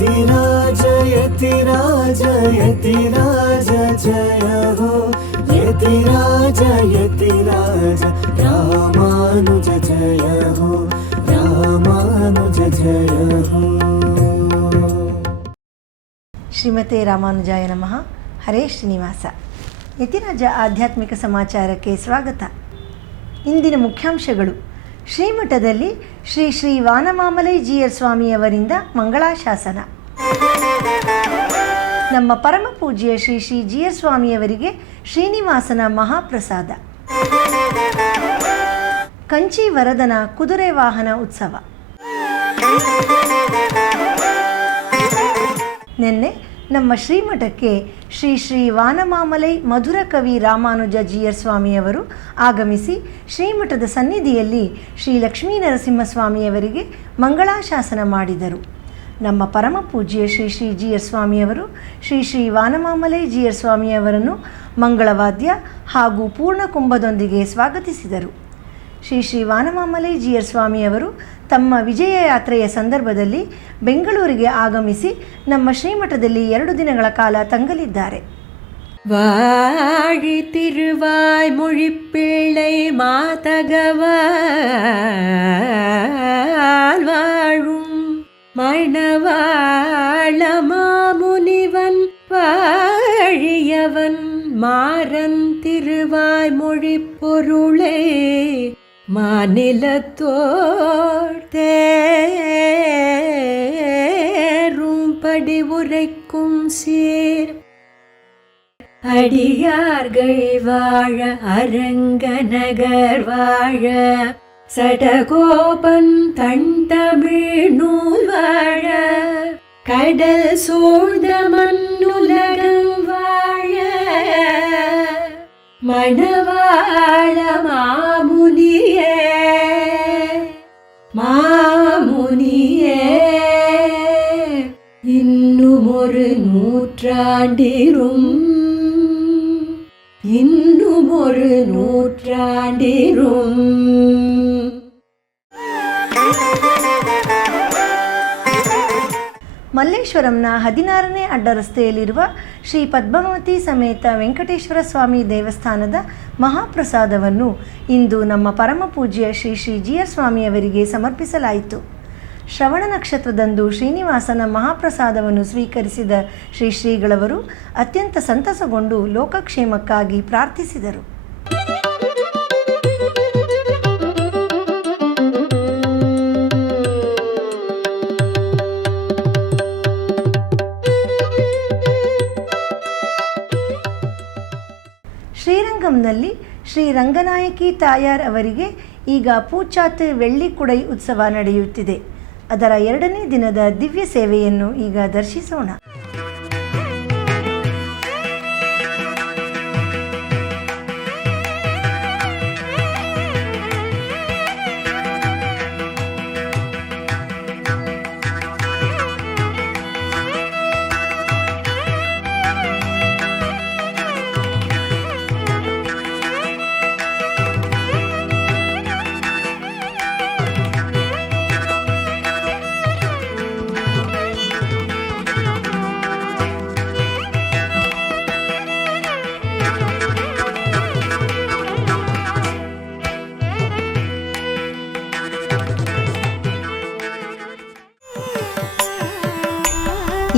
यतिराज यतिराज यतिराज जय हो यतिराज यतिराज रामानुज जय हो रामानुज जय हो। ಶ್ರೀಮತೆ ರಾಮಾನುಜಾಯ ನಮಃ. ಹರೇ ಶ್ರೀನಿವಾಸ. ಯತಿರಾಜ ಆಧ್ಯಾತ್ಮಿಕ ಸಮಾಚಾರಕ್ಕೆ ಸ್ವಾಗತ. ಇಂದಿನ ಮುಖ್ಯಾಂಶಗಳು: ಶ್ರೀಮಠದಲ್ಲಿ ಶ್ರೀ ಶ್ರೀ ವಾನಮಾಮಲೈ ಜೀಯರ್ ಸ್ವಾಮಿಯವರಿಂದ ಮಂಗಳಾಶಾಸನ. ನಮ್ಮ ಪರಮ ಪೂಜ್ಯ ಶ್ರೀ ಶ್ರೀ ಜೀಯರ್ ಸ್ವಾಮಿಯವರಿಗೆ ಶ್ರೀನಿವಾಸನ ಮಹಾಪ್ರಸಾದ. ಕಂಚಿ ವರದನ ಕುದುರೆ ವಾಹನ ಉತ್ಸವ. ನಿನ್ನೆ ನಮ್ಮ ಶ್ರೀಮಠಕ್ಕೆ ಶ್ರೀ ಶ್ರೀ ವಾನಮಾಮಲೈ ಮಧುರ ಕವಿ ರಾಮಾನುಜ ಜೀಯರ್ ಸ್ವಾಮಿಯವರು ಆಗಮಿಸಿ ಶ್ರೀಮಠದ ಸನ್ನಿಧಿಯಲ್ಲಿ ಶ್ರೀ ಲಕ್ಷ್ಮೀ ನರಸಿಂಹಸ್ವಾಮಿಯವರಿಗೆ ಮಂಗಳಾಶಾಸನ ಮಾಡಿದರು. ನಮ್ಮ ಪರಮ ಪೂಜ್ಯ ಶ್ರೀ ಶ್ರೀ ಜೀಯರ್ ಸ್ವಾಮಿಯವರು ಶ್ರೀ ಶ್ರೀ ವಾನಮಾಮಲೈ ಜೀಯರ್ ಸ್ವಾಮಿಯವರನ್ನು ಮಂಗಳವಾದ್ಯ ಹಾಗೂ ಪೂರ್ಣ ಕುಂಭದೊಂದಿಗೆ ಸ್ವಾಗತಿಸಿದರು. ಶ್ರೀ ಶ್ರೀ ವಾನಮಾಮಲೈ ಜೀಯರ್ ಸ್ವಾಮಿಯವರು ತಮ್ಮ ವಿಜಯ ಯಾತ್ರೆಯ ಸಂದರ್ಭದಲ್ಲಿ ಬೆಂಗಳೂರಿಗೆ ಆಗಮಿಸಿ ನಮ್ಮ ಶ್ರೀಮಠದಲ್ಲಿ 2 ದಿನಗಳ ಕಾಲ ತಂಗಲಿದ್ದಾರೆ. வாழி திருவாய் மொழிப்பிள்ளை மாதகவால் வாழும் மணவாள மாமுனிவன் வாழியவன் மாறன் திருவாய் மொழி பொருளே மாநிலத்தோர் தேரும் படி உரைக்கும் சீர் அடியார்கள் வாழ அரங்கநகர் வாழ சடகோபன் தன் தமிழ் நூல் வாழ கடல் சூழ்ந்த மண்ணுலகம் வாழ மணவாள மாமுனியே மாமுனியே இன்னும் ஒரு நூற்றாண்டிரும் இன்னும் ஒரு நூற்றாண்டிரும். ಮಲ್ಲೇಶ್ವರಂನ 16ನೇ ಅಡ್ಡ ರಸ್ತೆಯಲ್ಲಿರುವ ಶ್ರೀ ಪದ್ಮಾವತಿ ಸಮೇತ ವೆಂಕಟೇಶ್ವರ ಸ್ವಾಮಿ ದೇವಸ್ಥಾನದ ಮಹಾಪ್ರಸಾದವನ್ನು ಇಂದು ನಮ್ಮ ಪರಮ ಪೂಜ್ಯ ಶ್ರೀ ಶ್ರೀ ಜೀಯರ್ ಸ್ವಾಮಿಯವರಿಗೆ ಸಮರ್ಪಿಸಲಾಯಿತು. ಶ್ರವಣ ನಕ್ಷತ್ರದಂದು ಶ್ರೀನಿವಾಸನ ಮಹಾಪ್ರಸಾದವನ್ನು ಸ್ವೀಕರಿಸಿದ ಶ್ರೀ ಶ್ರೀಗಳವರು ಅತ್ಯಂತ ಸಂತಸಗೊಂಡು ಲೋಕಕ್ಷೇಮಕ್ಕಾಗಿ ಪ್ರಾರ್ಥಿಸಿದರು. ಶ್ರೀರಂಗಂನಲ್ಲಿ ಶ್ರೀ ರಂಗನಾಯಕಿ ತಾಯಾರ್ ಅವರಿಗೆ ಈಗ ಪೂಚಾತ್ ಬೆಳ್ಳಿ ಕುಡೈ ಉತ್ಸವ ನಡೆಯುತ್ತಿದೆ. ಅದರ 2ನೇ ದಿನದ ದಿವ್ಯ ಸೇವೆಯನ್ನು ಈಗ ದರ್ಶಿಸೋಣ.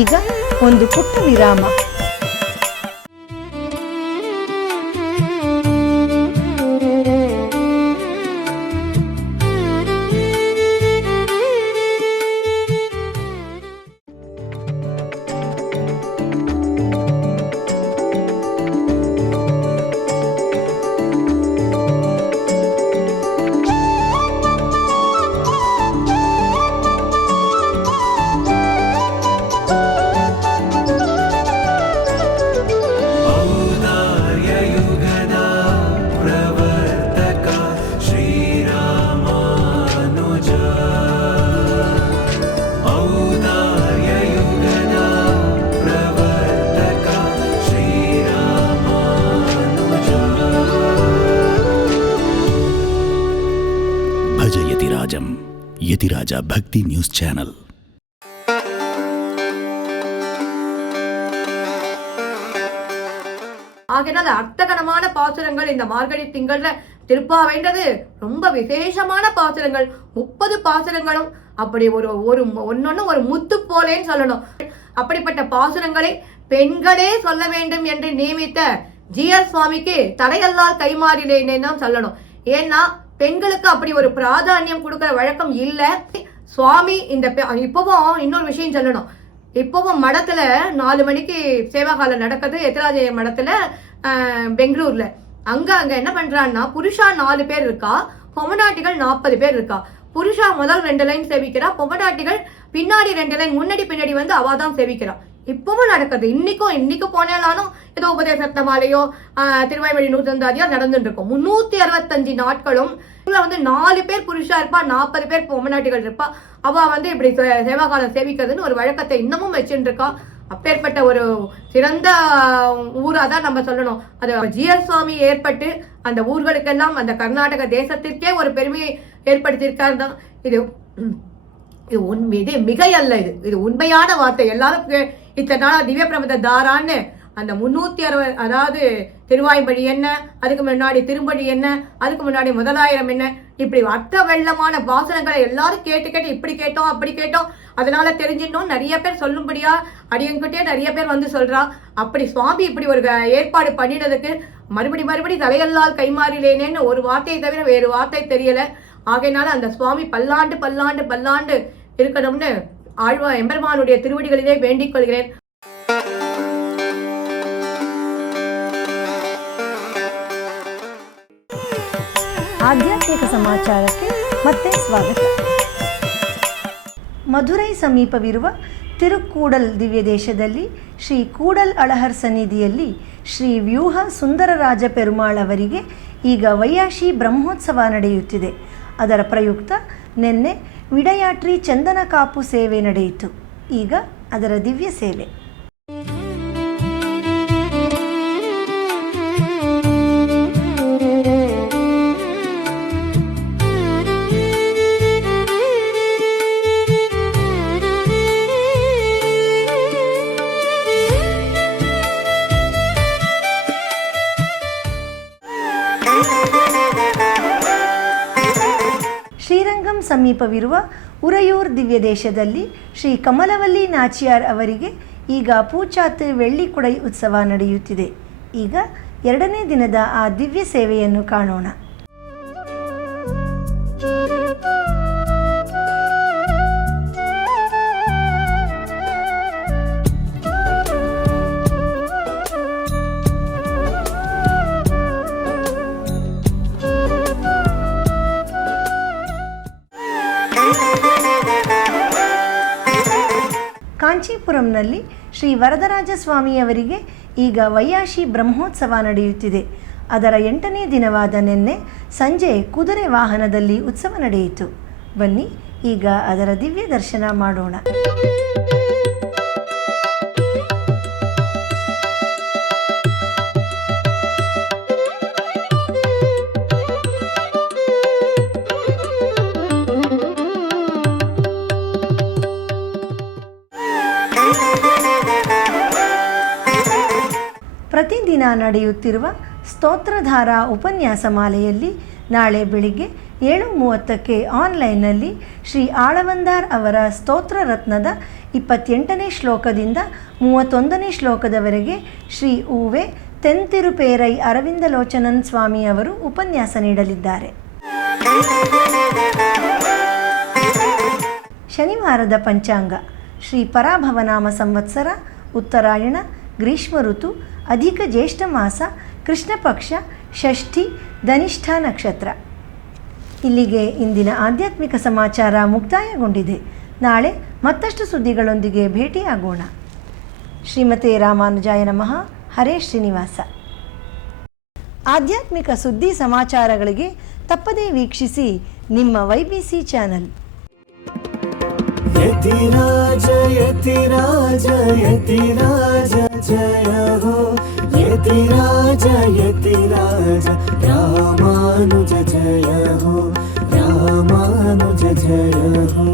ಈಗ ಒಂದು ಪುಟ್ಟ ವಿರಾಮ. ಭಜ ಯತಿರಾಜಂ ಯತಿರಾಜ ಭಕ್ತಿ ನ್ಯೂಸ್ ಚಾನಲ್. ஆகையினால அர்த்தகனமான பாசுரங்கள் இந்த மார்கழி திங்கள்ல திருப்பாவைன்றது ரொம்ப விசேஷமான பாசுரங்கள். 30 பாசுரங்களும் அப்படி ஒரு ஒன்னொன்னு ஒரு முத்து போலேன்னு சொல்லணும். அப்படிப்பட்ட பாசுரங்களை பெண்களே சொல்ல வேண்டும் என்று நியமித்த ஜிஆர் சுவாமிக்கு தலையல்லால் கைமாறிலேன்னு தான் சொல்லணும். ஏன்னா பெண்களுக்கு அப்படி ஒரு பிராதானியம் கொடுக்கிற வழக்கம் இல்லை. சுவாமி இந்த இப்பவும் இன்னொரு விஷயம் சொல்லணும். இப்பவும் மடத்துல 4 மணிக்கு சேவாகாலம் நடக்குது எத்திராஜய மடத்துல பெங்களூர்ல. அங்க என்ன பண்றான்னா, புருஷா 4 பேர் இருக்கா, பொம்மநாட்டிகள் 40 பேர் இருக்கா. புருஷா முதல் 2 லைன் சேவிக்கிறா, பொம்மநாட்டிகள் பின்னாடி 2 லைன் முன்னாடி பின்னாடி வந்து அவாதான் சேவிக்கிறா. இப்பவும் நடக்குது. இன்னைக்கும் போனாலும் ஏதோ உபதேசத்தமாலையோ திருவாய்மொழி நூற்றந்தாதியோ நடந்துட்டு இருக்கும். 365 நாட்களும் வந்து 4 பேர் புருஷா இருப்பா, 40 பேர் பொம்மநாட்டிகள் இருப்பா. அவ வந்து இப்படி சேவாகாலம் சேவிக்கிறதுன்னு ஒரு வழக்கத்தை இன்னமும் வச்சுட்டு இருக்கா. அப்பேற்பட்ட ஒரு சிறந்த ஊரா தான் நம்ம சொல்லணும். அது ஜிஆர் சுவாமி ஏற்பட்டு அந்த ஊர்களுக்கெல்லாம் அந்த கர்நாடக தேசத்திற்கே ஒரு பெருமையை ஏற்படுத்தியிருக்காரு தான். இது மிகை அல்ல, இது உண்மையான வார்த்தை. எல்லாரும் இத்தனை நாளா திவ்ய பிரபந்த தாரான்னு அந்த 360, அதாவது திருவாய்மொழி என்ன, அதுக்கு முன்னாடி திரும்படி என்ன, அதுக்கு முன்னாடி முதலாயிரம் என்ன, இப்படி அர்த்த வெள்ளமான பாசனங்களை எல்லாரும் கேட்டு இப்படி கேட்டோம் அப்படி கேட்டோம் அதனால தெரிஞ்சிட்டோம் நிறைய பேர் சொல்லும்படியா அடியங்கிட்டே நிறைய பேர் வந்து சொல்றா. அப்படி சுவாமி இப்படி ஒரு ஏற்பாடு பண்ணினதுக்கு மறுபடி தலையல்லால் கைமாறிலேனேன்னு ஒரு வார்த்தையை தவிர வேறு வார்த்தை தெரியல. ஆகையினால அந்த சுவாமி பல்லாண்டு இருக்கணும்னு எம்பெருமானுடைய திருவடிகளிலே வேண்டிக் கொள்கிறேன். ಆಧ್ಯಾತ್ಮಿಕ ಸಮಾಚಾರಕ್ಕೆ ಮತ್ತೆ ಸ್ವಾಗತ. ಮಧುರೈ ಸಮೀಪವಿರುವ ತಿರುಕ್ಕೂಡಲ್ ದಿವ್ಯ ದೇಶದಲ್ಲಿ ಶ್ರೀ ಕೂಡಲ್ ಅಳಹರ್ ಸನ್ನಿಧಿಯಲ್ಲಿ ಶ್ರೀ ವ್ಯೂಹ ಸುಂದರರಾಜ ಪೆರುಮಾಳ್ ಅವರಿಗೆ ಈಗ ವೈಯಾಶಿ ಬ್ರಹ್ಮೋತ್ಸವ ನಡೆಯುತ್ತಿದೆ. ಅದರ ಪ್ರಯುಕ್ತ ನಿನ್ನೆ ವಿಡಯಾಟ್ರಿ ಚಂದನ ಕಾಪು ಸೇವೆ ನಡೆಯಿತು. ಈಗ ಅದರ ದಿವ್ಯ ಸೇವೆ. ಶ್ರೀರಂಗಂ ಸಮೀಪವಿರುವ ಉರಯೂರ್ ದಿವ್ಯ ದೇಶದಲ್ಲಿ ಶ್ರೀ ಕಮಲವಲ್ಲಿ ನಾಚಿಯಾರ್ ಅವರಿಗೆ ಈಗ ಪೂಚಾತ್ ಬೆಳ್ಳಿ ಕುಡೈ ಉತ್ಸವ ನಡೆಯುತ್ತಿದೆ. ಈಗ 2ನೇ ದಿನದ ಆ ದಿವ್ಯ ಸೇವೆಯನ್ನು ಕಾಣೋಣ. ಕಾಂಚೀಪುರಂನಲ್ಲಿ ಶ್ರೀ ವರದರಾಜ ಸ್ವಾಮಿಯವರಿಗೆ ಈಗ ವೈಯಾಶಿ ಬ್ರಹ್ಮೋತ್ಸವ ನಡೆಯುತ್ತಿದೆ. ಅದರ 8ನೇ ದಿನವಾದ ನಿನ್ನೆ ಸಂಜೆ ಕುದುರೆ ವಾಹನದಲ್ಲಿ ಉತ್ಸವ ನಡೆಯಿತು. ಬನ್ನಿ ಈಗ ಅದರ ದಿವ್ಯ ದರ್ಶನ ಮಾಡೋಣ. ಪ್ರತಿದಿನ ನಡೆಯುತ್ತಿರುವ ಸ್ತೋತ್ರಧಾರ ಉಪನ್ಯಾಸ ಮಾಲೆಯಲ್ಲಿ ನಾಳೆ ಬೆಳಿಗ್ಗೆ 7:30ಕ್ಕೆ ಆನ್ಲೈನ್ನಲ್ಲಿ ಶ್ರೀ ಆಳವಂದಾರ್ ಅವರ ಸ್ತೋತ್ರ ರತ್ನದ 28ನೇ ಶ್ಲೋಕದಿಂದ 31ನೇ ಶ್ಲೋಕದವರೆಗೆ ಶ್ರೀ ಉವೆ ತೆಂತಿರುಪೇರೈ ಅರವಿಂದಲೋಚನನ್ ಸ್ವಾಮಿ ಅವರು ಉಪನ್ಯಾಸ ನೀಡಲಿದ್ದಾರೆ. ಶನಿವಾರದ ಪಂಚಾಂಗ ಶ್ರೀ ಪರಾಭವನಾಮ ಸಂವತ್ಸರ, ಉತ್ತರಾಯಣ, ಗ್ರೀಷ್ಮ ಋತು, ಅಧಿಕ ಜ್ಯೇಷ್ಠ ಮಾಸ, ಕೃಷ್ಣ ಪಕ್ಷ, ಷಷ್ಠಿ, ಧನಿಷ್ಠ ನಕ್ಷತ್ರ. ಇಲ್ಲಿಗೆ ಇಂದಿನ ಆಧ್ಯಾತ್ಮಿಕ ಸಮಾಚಾರ ಮುಕ್ತಾಯಗೊಂಡಿದೆ. ನಾಳೆ ಮತ್ತಷ್ಟು ಸುದ್ದಿಗಳೊಂದಿಗೆ ಭೇಟಿಯಾಗೋಣ. ಶ್ರೀಮತೆ ರಾಮಾನುಜಾಯ ನಮಃ. ಹರೇ ಶ್ರೀನಿವಾಸ. ಆಧ್ಯಾತ್ಮಿಕ ಸುದ್ದಿ ಸಮಾಚಾರಗಳಿಗೆ ತಪ್ಪದೇ ವೀಕ್ಷಿಸಿ ನಿಮ್ಮ YBC ಚಾನಲ್. ಯತಿರಾಜ ಯತಿರಾಜ ಯತಿರಾಜ ಜಯ ಹೋ, ಯತಿರಾಜ ಯತಿರಾಜ ರಾಮಾನುಜ ಜಯ ಹೋ, ರಾಮಾನುಜ ಜಯ ಹೋ.